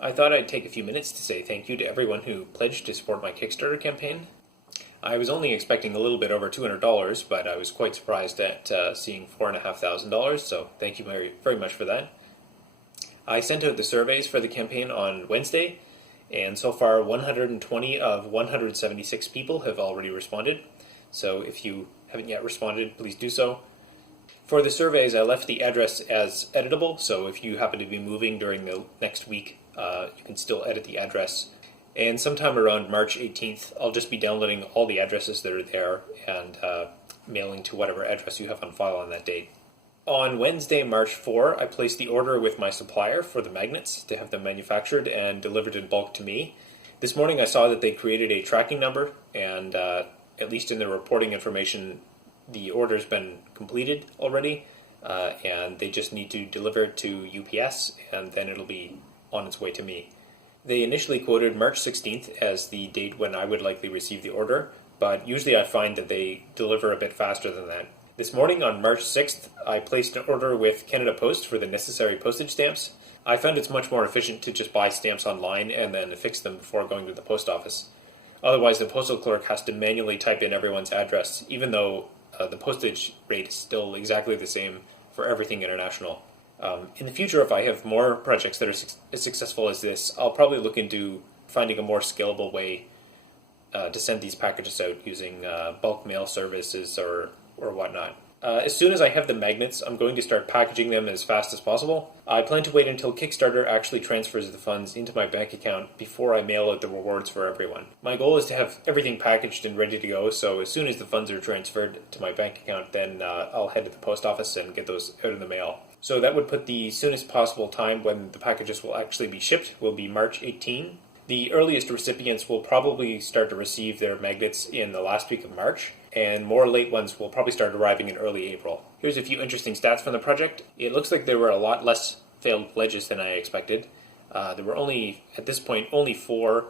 I thought I'd take a few minutes to say thank you to everyone who pledged to support my Kickstarter campaign. I was only expecting a little bit over $200, but I was quite surprised at seeing $4,500, so thank you very, very much for that. I sent out the surveys for the campaign on Wednesday, and so far 120 of 176 people have already responded, so if you haven't yet responded, please do so. For the surveys, I left the address as editable, so if you happen to be moving during the next week, you can still edit the address. And sometime around March 18th, I'll just be downloading all the addresses that are there and mailing to whatever address you have on file on that date. On Wednesday, March 4, I placed the order with my supplier for the magnets to have them manufactured and delivered in bulk to me. This morning I saw that they created a tracking number, and at least in the reporting information, the order's been completed already, and they just need to deliver it to UPS, and then it'll be on its way to me. They initially quoted March 16th as the date when I would likely receive the order, but usually I find that they deliver a bit faster than that. This morning on March 6th, I placed an order with Canada Post for the necessary postage stamps. I found it's much more efficient to just buy stamps online and then affix them before going to the post office. Otherwise, the postal clerk has to manually type in everyone's address, even though the postage rate is still exactly the same for everything international. In the future, if I have more projects that are as successful as this, I'll probably look into finding a more scalable way to send these packages out using bulk mail services or whatnot. As soon as I have the magnets, I'm going to start packaging them as fast as possible. I plan to wait until Kickstarter actually transfers the funds into my bank account before I mail out the rewards for everyone. My goal is to have everything packaged and ready to go, so as soon as the funds are transferred to my bank account, then I'll head to the post office and get those out in the mail. So that would put the soonest possible time when the packages will actually be shipped will be March 18. The earliest recipients will probably start to receive their magnets in the last week of March, and more late ones will probably start arriving in early April. Here's a few interesting stats from the project. It looks like there were a lot less failed pledges than I expected. There were at this point, only 4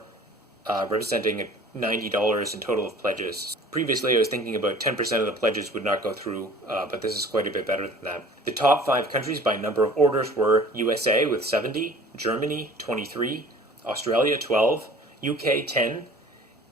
representing $90 in total of pledges. Previously, I was thinking about 10% of the pledges would not go through, but this is quite a bit better than that. The top 5 countries by number of orders were USA with 70, Germany 23, Australia 12, UK 10,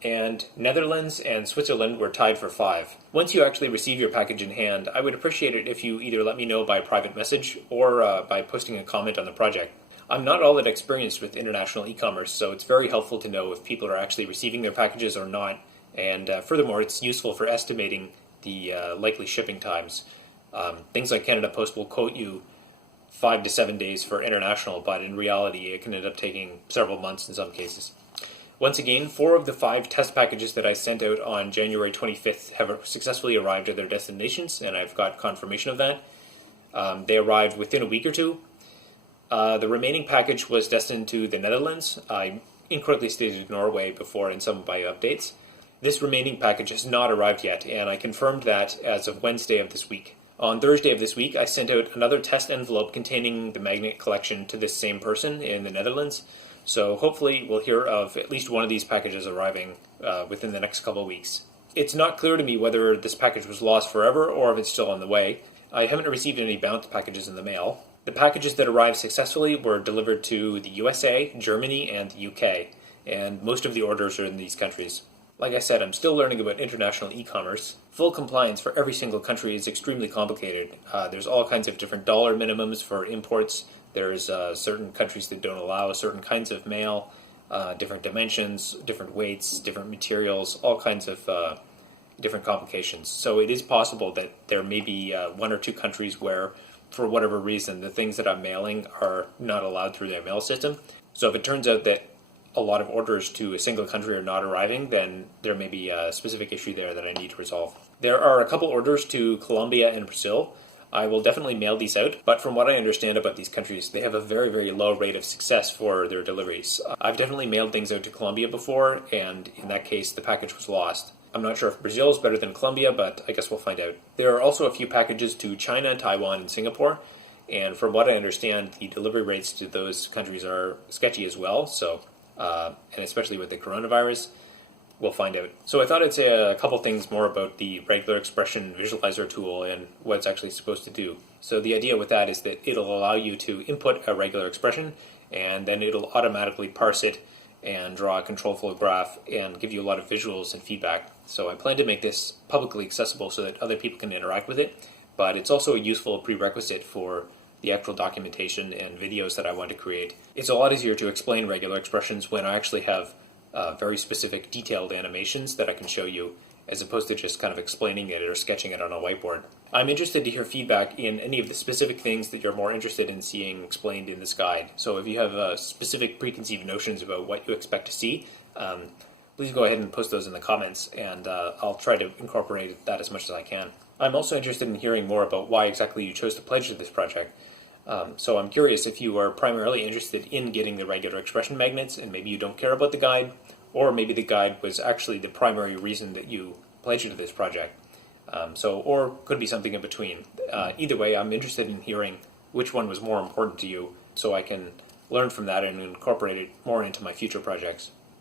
and Netherlands and Switzerland were tied for 5. Once you actually receive your package in hand, I would appreciate it if you either let me know by private message or by posting a comment on the project. I'm not all that experienced with international e-commerce, so it's very helpful to know if people are actually receiving their packages or not, and furthermore, it's useful for estimating the likely shipping times. Things like Canada Post will quote you 5 to 7 days for international, but in reality it can end up taking several months in some cases. Once again, 4 of the 5 test packages that I sent out on January 25th have successfully arrived at their destinations, and I've got confirmation of that. They arrived within a week or two. The remaining package was destined to the Netherlands. I incorrectly stated Norway before in some of my updates. This remaining package has not arrived yet, and I confirmed that as of Wednesday of this week. On Thursday of this week, I sent out another test envelope containing the magnet collection to this same person in the Netherlands, so hopefully we'll hear of at least one of these packages arriving within the next couple of weeks. It's not clear to me whether this package was lost forever or if it's still on the way. I haven't received any bounce packages in the mail. The packages that arrived successfully were delivered to the USA, Germany, and the UK, and most of the orders are in these countries. Like I said, I'm still learning about international e-commerce. Full compliance for every single country is extremely complicated. There's all kinds of different dollar minimums for imports. There's certain countries that don't allow certain kinds of mail, different dimensions, different weights, different materials, all kinds of different complications. So it is possible that there may be 1 or 2 countries where, for whatever reason, the things that I'm mailing are not allowed through their mail system. So if it turns out that a lot of orders to a single country are not arriving, then there may be a specific issue there that I need to resolve. There are a couple orders to Colombia and Brazil. I will definitely mail these out, but from what I understand about these countries, they have a very, very low rate of success for their deliveries. I've definitely mailed things out to Colombia before, and in that case, the package was lost. I'm not sure if Brazil is better than Colombia, but I guess we'll find out. There are also a few packages to China, Taiwan, and Singapore, and from what I understand, the delivery rates to those countries are sketchy as well, and especially with the coronavirus, we'll find out. So I thought I'd say a couple things more about the regular expression visualizer tool and what it's actually supposed to do. So the idea with that is that it'll allow you to input a regular expression, and then it'll automatically parse it and draw a control flow graph and give you a lot of visuals and feedback. So I plan to make this publicly accessible so that other people can interact with it, but it's also a useful prerequisite for the actual documentation and videos that I want to create. It's a lot easier to explain regular expressions when I actually have very specific detailed animations that I can show you, as opposed to just kind of explaining it or sketching it on a whiteboard. I'm interested to hear feedback in any of the specific things that you're more interested in seeing explained in this guide. So if you have specific preconceived notions about what you expect to see, please go ahead and post those in the comments, and I'll try to incorporate that as much as I can. I'm also interested in hearing more about why exactly you chose to pledge to this project. So I'm curious if you are primarily interested in getting the regular expression magnets and maybe you don't care about the guide, or maybe the guide was actually the primary reason that you pledged to this project. Or could be something in between. Either way, I'm interested in hearing which one was more important to you so I can learn from that and incorporate it more into my future projects.